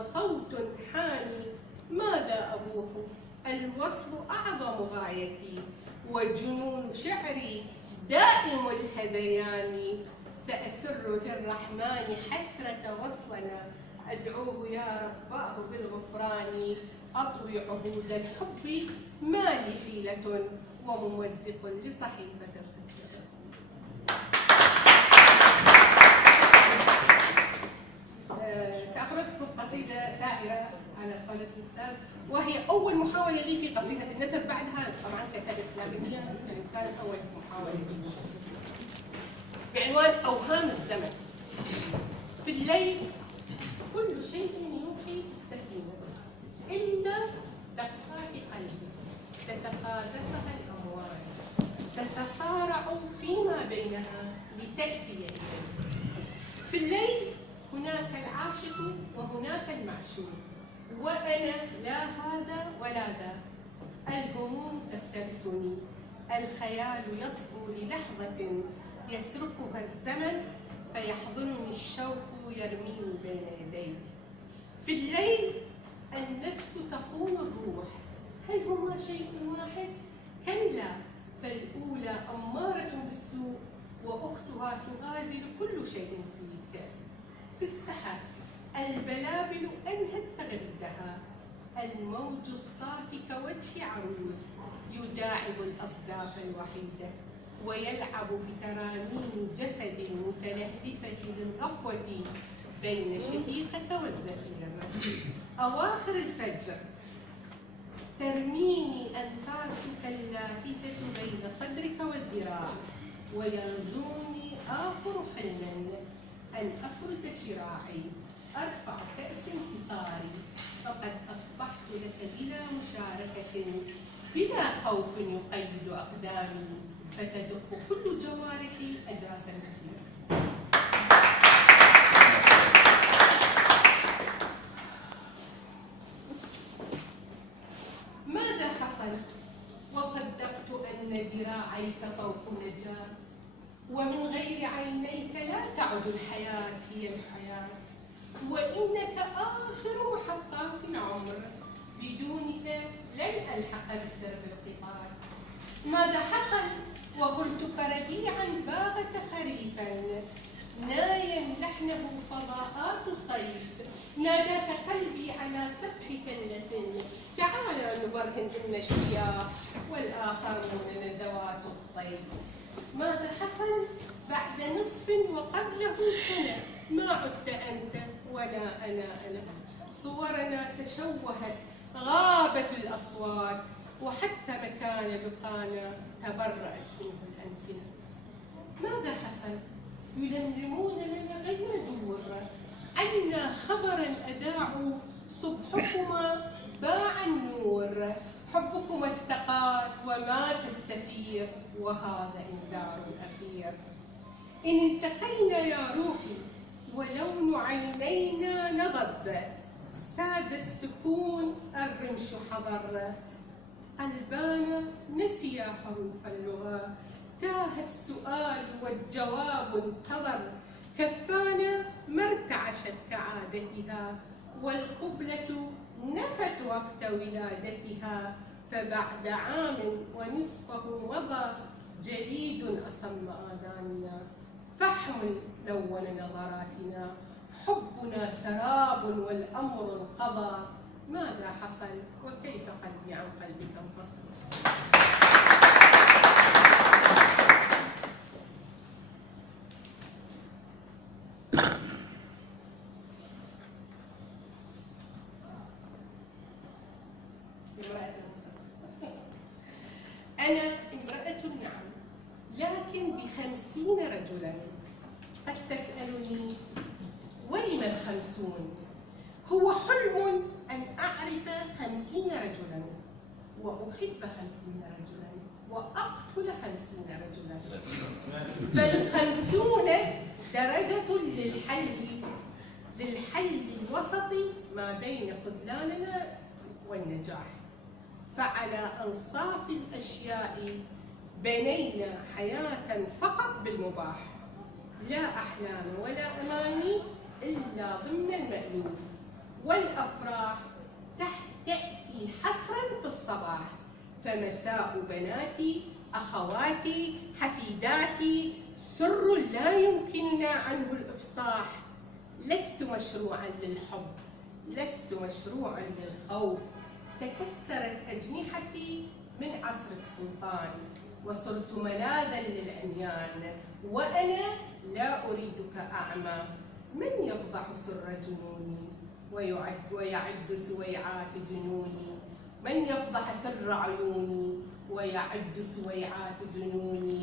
وصوت حاني ماذا أبوح؟ الوصل أعظم غايتي وجنون شعري دائم الهذيان. سأسر للرحمن حسرة وصلنا أدعوه يا رباه بالغفران. أطوي عهود الحب ما لي حيلة وممزق لصحيفة الخسران. سأقرأ لكم قصيدة دائرة على قولة الأستاذ، وهي أول محاولة لي في قصيدة النثر. بعدها طبعا كتبت، لكن هي كانت أول محاولة لي بعنوان أوهام الزمن. في الليل كل شيء يوحي بالسكينة إلا دقات قلبي تتقاذفها الأمواج تتصارع فيما بينها لتأتي إليه. في الليل هناك العاشق وهناك المعشوق، وأنا لا هذا ولا ذا. الهموم تفترسني، الخيال يصبو للحظة يسرقها الزمن فيحضنني الشوق يرميني بين يديك. في الليل النفس تخون الروح، هل هما شيء واحد؟ كلا، فالأولى أمارة بالسوء وأختها تغازل كل شيء فيك. في السحر البلابل أنهت تغريدها، الموج الصافي كوجه عروس يداعب الأصداف الوحيدة ويلعب بترانيم جسد المتلهفة للغفوة بين شهيقك والزفيرة. أواخر الفجر ترميني أنفاسك اللاهثة بين صدرك والذراع، ويغزوني آخر حلم أن أفرد شراعي أرفع كأس انتصاري، فقد أصبحت لك بلا مشاركة بلا خوف يقيد أقدامي، فتدق كل جوارحي أجاسا كثيرة. ماذا حصل وصدقت أن ذراعيك فوق نجاة، ومن غير عينيك لا تعد الحياة هي الحياة، وإنك آخر محطات العمر، بدونك لن ألحق بسرب القطار. ماذا حصل وقلتك ربيعا باغت خريفا، نايا لحنه فضاءات صيف، ناداك قلبي على سفح كلة، تعال نبرهن بالنشويات والآخرون نزوات الطيف. ماذا حصل بعد نصف وقبله سنة، ما عدت أنت ولا أنا، صورنا تشوهت غابت الأصوات، وحتى مكان بقانا تبرأت منه الأمكنة. ماذا حصل؟ يلملمون لنا غير دور، عنا خبرا أذاعوا صبحكما باع النور، حبكما استقال ومات السفير، وهذا إنذار أخير. إن التقينا يا روحي ولون عينينا نضب، ساد السكون الرمش حضر، قلبانا نسيا حروف اللغة، تاه السؤال والجواب انتظر، كفانا ما ارتعشت كعادتها، والقبلة نفت وقت ولادتها، فبعد عام ونصفه مضى جليد أصم آذاننا، فحم لون نظراتنا، حبنا سراب والأمر انقضى. ماذا حصل وكيف قلبي عن قلبك انفصل؟ أنا امرأة نعم، لكن ب50 رجلا. قد تسألني ولم ال50؟ هو حلم أن أعرف 50 رجلا وأحب 50 رجلا وأقتل 50 رجلا، فال50 درجة للحل الوسطي ما بين خذلاننا والنجاح. فعلى أنصاف الأشياء بنينا حياة فقط بالمباح، لا أحلام ولا أماني إلا ضمن المألوف، والأفراح تأتي حصرا في الصباح، فمساء بناتي أخواتي حفيداتي سر لا يمكننا عنه الإفصاح. لست مشروعا للحب، لست مشروعا للخوف، تكسرت أجنحتي من عصر السلطان، وصرت ملاذا للعميان، وأنا لا أريدك أعمى. من يفضح سر جنوني ويعد سويعات جنوني؟ من يفضح سر عيوني ويعد سويعات جنوني؟